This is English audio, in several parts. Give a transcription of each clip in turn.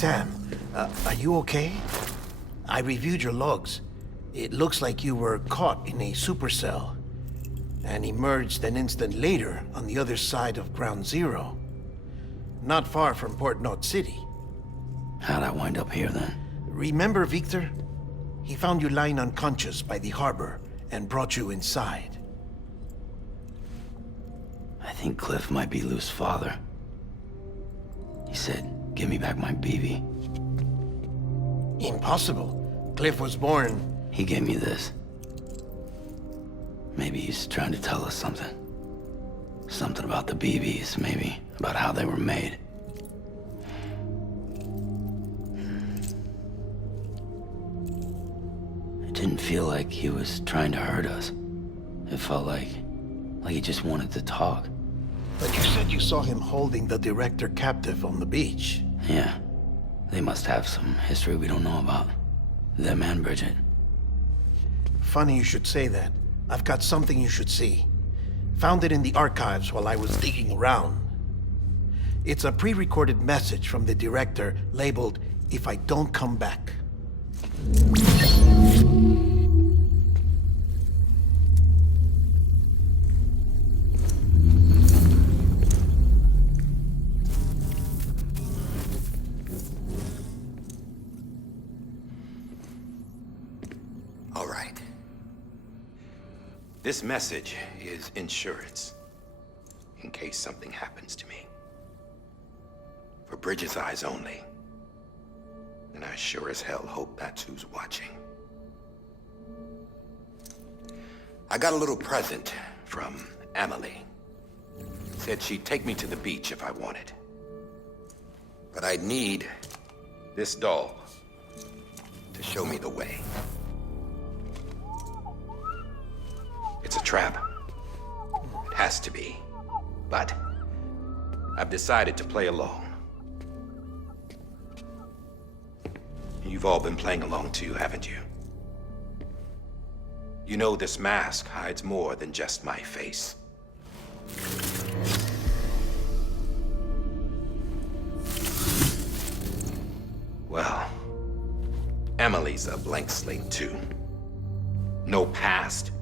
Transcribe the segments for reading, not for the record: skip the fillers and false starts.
Sam, are you okay? I reviewed your logs. It looks like you were caught in a supercell and emerged an instant later on the other side of Ground Zero. Not far from Port Knot City. How'd I wind up here then? Remember Victor? He found you lying unconscious by the harbor and brought you inside. I think Cliff might be Lou's father. He said, give me back my BB. Impossible. Cliff was born... He gave me this. Maybe he's trying to tell us something. Something about the BBs, maybe. About how they were made. It didn't feel like he was trying to hurt us. It felt like he just wanted to talk. But you said you saw him holding the director captive on the beach. Yeah. They must have some history we don't know about. Them and Bridget. Funny you should say that. I've got something you should see. Found it in the archives while I was digging around. It's a pre-recorded message from the director labeled, "If I don't come back." All right. This message is insurance, in case something happens to me. For Bridget's eyes only. And I sure as hell hope that's who's watching. I got a little present from Emily. Said she'd take me to the beach if I wanted. But I'd need this doll to show me the way. It's a trap. It has to be. But I've decided to play along. You've all been playing along too, haven't you? You know this mask hides more than just my face. Well, Emily's a blank slate too. No past.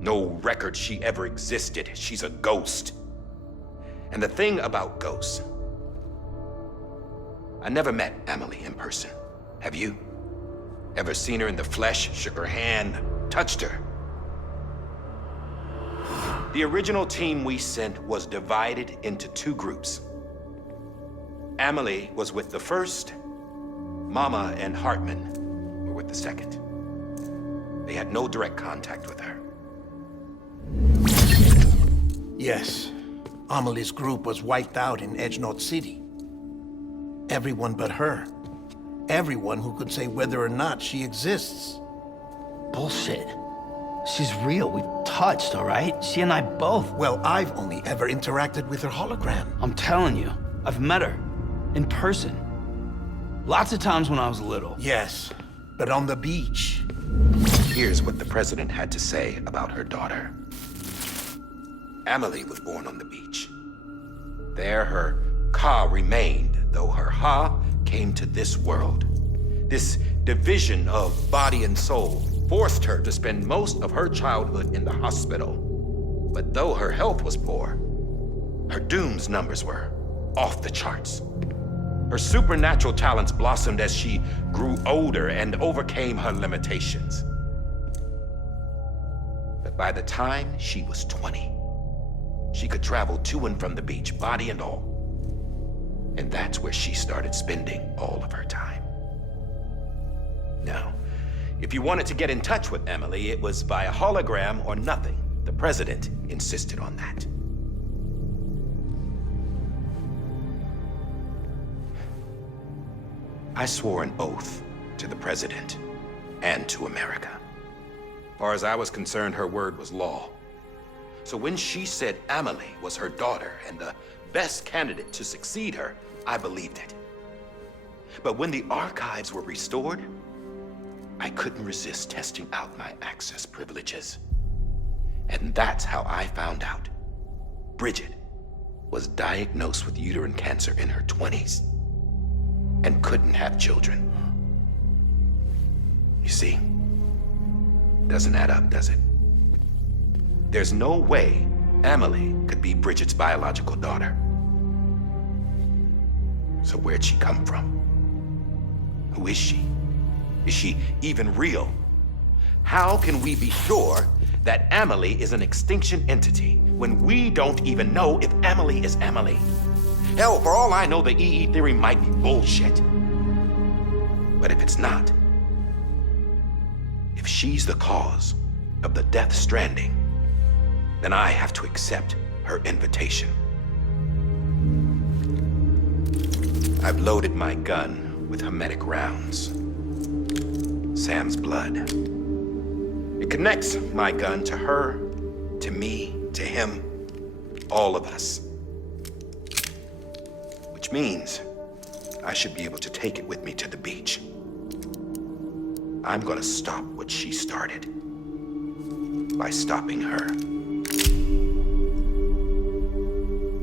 No record she ever existed. She's a ghost. And the thing about ghosts, I never met Emily in person. Have you? Ever seen her in the flesh, shook her hand, touched her? The original team we sent was divided into two groups. Emily was with the first. Mama and Hartman were with the second. They had no direct contact with her. Yes. Amelie's group was wiped out in Edge Knot City. Everyone but her. Everyone who could say whether or not she exists. Bullshit. She's real. We've touched, all right? She and I both. Well, I've only ever interacted with her hologram. I'm telling you, I've met her. In person. Lots of times when I was little. Yes, but on the beach. Here's what the president had to say about her daughter. Emily was born on the beach. There her Ka remained, though her Ha came to this world. This division of body and soul forced her to spend most of her childhood in the hospital. But though her health was poor, her Doom's numbers were off the charts. Her supernatural talents blossomed as she grew older and overcame her limitations. But by the time she was 20, she could travel to and from the beach, body and all. And that's where she started spending all of her time. Now, if you wanted to get in touch with Emily, it was via hologram or nothing. The president insisted on that. I swore an oath to the president and to America. As far as I was concerned, her word was law. So when she said Emily was her daughter and the best candidate to succeed her, I believed it. But when the archives were restored, I couldn't resist testing out my access privileges. And that's how I found out Bridget was diagnosed with uterine cancer in her 20s. and couldn't have children. You see, doesn't add up, does it? There's no way Emily could be Bridget's biological daughter. So where'd she come from? Who is she? Is she even real? How can we be sure that Emily is an extinction entity when we don't even know if Emily is Emily? Hell, for all I know, the EE theory might be bullshit. But if it's not, if she's the cause of the death stranding, then I have to accept her invitation. I've loaded my gun with hermetic rounds. Sam's blood. It connects my gun to her, to me, to him, all of us. Which means I should be able to take it with me to the beach. I'm gonna stop what she started by stopping her.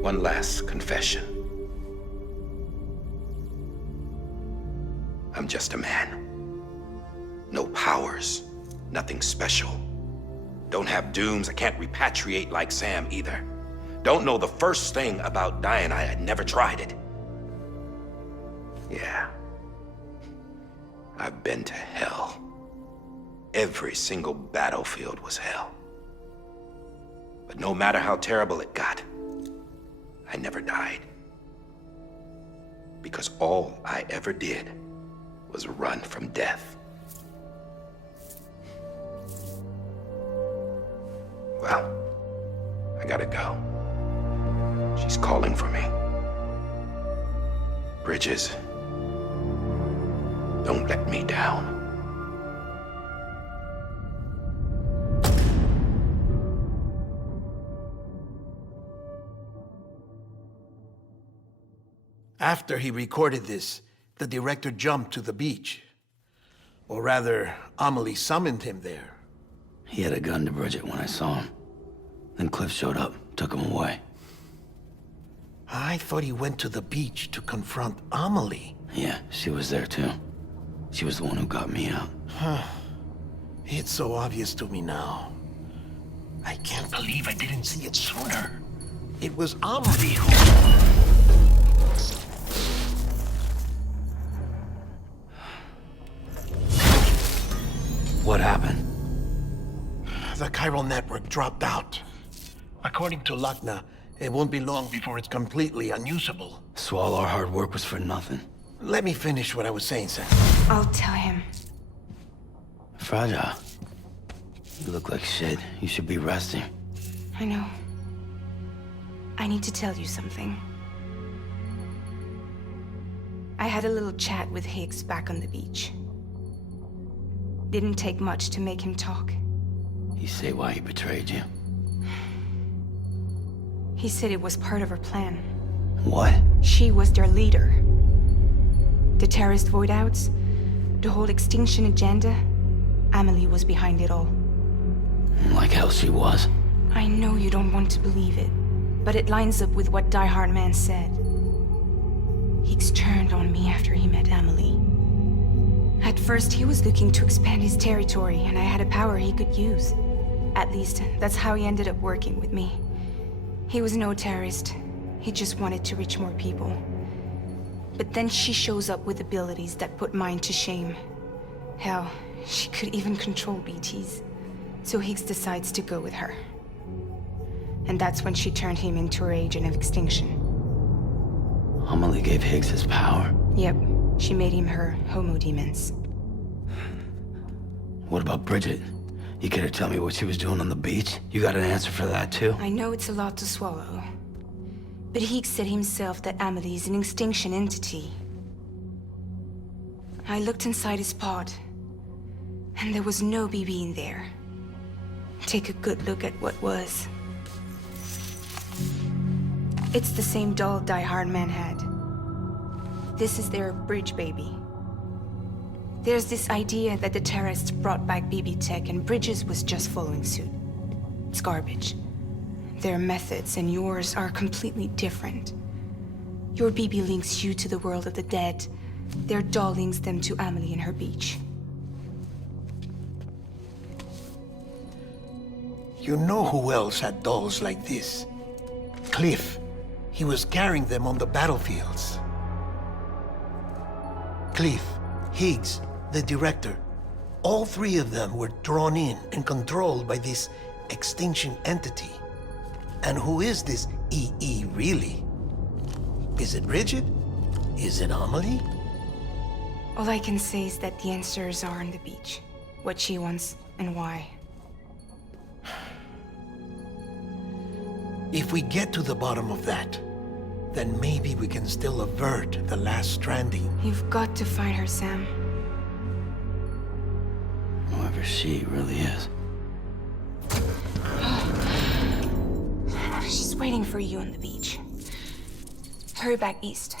One last confession. I'm just a man. No powers, nothing special. Don't have dooms, I can't repatriate like Sam either. Don't know the first thing about dying, I had never tried it. Yeah. I've been to hell. Every single battlefield was hell. But no matter how terrible it got, I never died. Because all I ever did was run from death. Well, I gotta go. She's calling for me. Bridges, don't let me down. After he recorded this, the director jumped to the beach. Or rather, Amelie summoned him there. He had a gun to Bridget when I saw him. Then Cliff showed up, took him away. I thought he went to the beach to confront Amelie. Yeah, she was there too. She was the one who got me out. It's so obvious to me now. I can't believe I didn't see it sooner. It was Amelie who... What happened? The chiral network dropped out. According to Luckna, it won't be long before it's completely unusable. So all our hard work was for nothing. Let me finish what I was saying, Sam. I'll tell him. Fragile. You look like shit. You should be resting. I know. I need to tell you something. I had a little chat with Higgs back on the beach. Didn't take much to make him talk. You say why he betrayed you? He said it was part of her plan. What? She was their leader. The terrorist voidouts, the whole extinction agenda, Amelie was behind it all. Like hell she was. I know you don't want to believe it, but it lines up with what Die Hard Man said. Higgs turned on me after he met Amelie. At first, he was looking to expand his territory, and I had a power he could use. At least, that's how he ended up working with me. He was no terrorist. He just wanted to reach more people. But then she shows up with abilities that put mine to shame. Hell, she could even control BTs. So Higgs decides to go with her. And that's when she turned him into her agent of extinction. Amelie gave Higgs his power. Yep, she made him her Homo Demons. What about Bridget? You care to tell me what she was doing on the beach? You got an answer for that too? I know it's a lot to swallow. But Higgs said himself that Amelie is an extinction entity. I looked inside his pod, and there was no BB in there. Take a good look at what was. It's the same doll Die Hard Man had. This is their bridge baby. There's this idea that the terrorists brought back BB tech and Bridges was just following suit. It's garbage. Their methods and yours are completely different. Your BB links you to the world of the dead, Their doll links them to Amelie and her beach. You know who else had dolls like this? Cliff. He was carrying them on the battlefields. Cliff, Higgs, the director. All three of them were drawn in and controlled by this extinction entity. And who is this EE really? Is it Bridget? Is it Amelie? All I can say is that the answers are on the beach. What she wants and why. If we get to the bottom of that, then maybe we can still avert the last stranding. You've got to find her, Sam. Whoever she really is. She's waiting for you on the beach. Hurry back east.